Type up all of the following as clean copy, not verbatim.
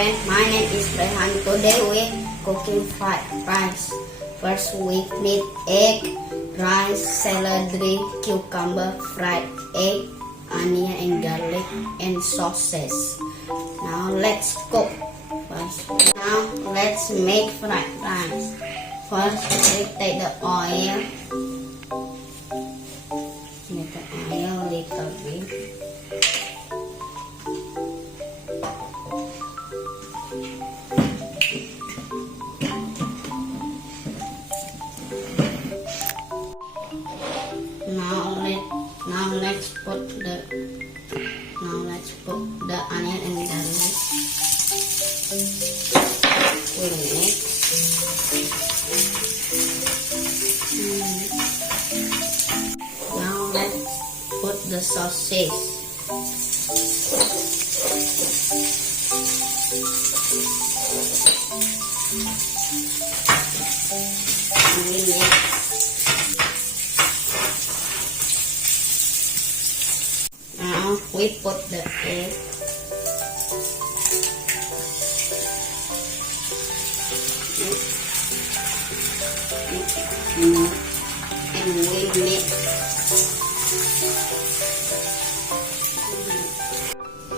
friend, my name is Reyhan. Today we cooking fried rice. First we need egg, rice, celery, cucumber, fried egg, onion and garlic and sauces. Now let's cook. Now let's make fried rice. First we take the oil. Make the oil a little bit. Now let's put the onion and garlic. We mix. Now let's put the sausage. We mix. Now we put the egg. And we mix.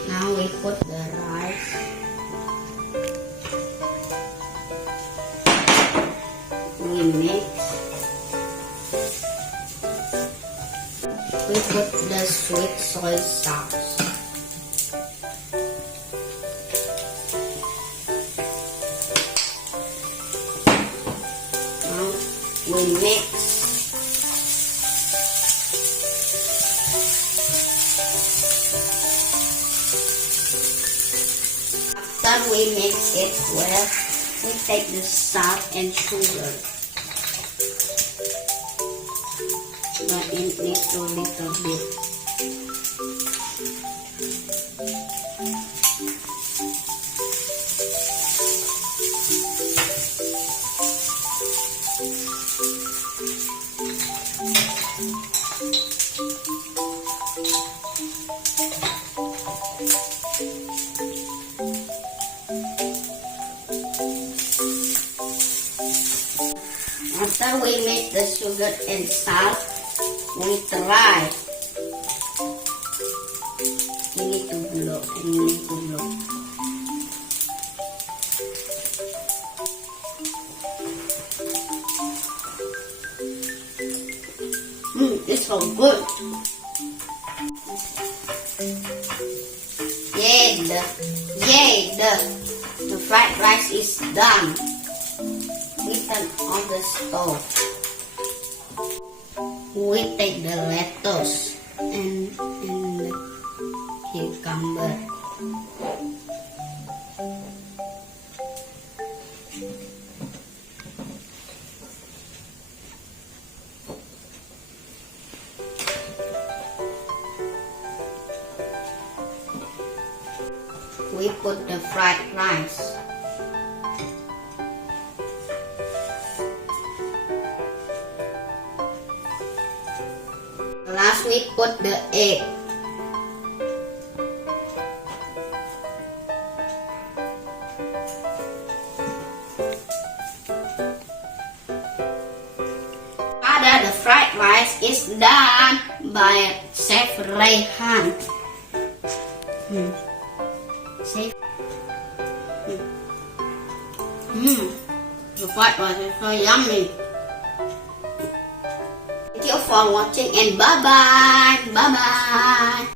Now we put the rice. We mix. We put the sweet soy sauce. Now we mix. After we mix it well, we take the salt and sugar. But it needs a little bit. After we mix the sugar and salt, we try. You need to blow and you need to blow. It's so good. The fried rice is done. We turn on the stove. We take the lettuce and the cucumber. We put the fried rice. Last we put the egg. The fried rice is done by Chef Reyhan. The fried rice is so yummy. Thank you for watching and bye bye.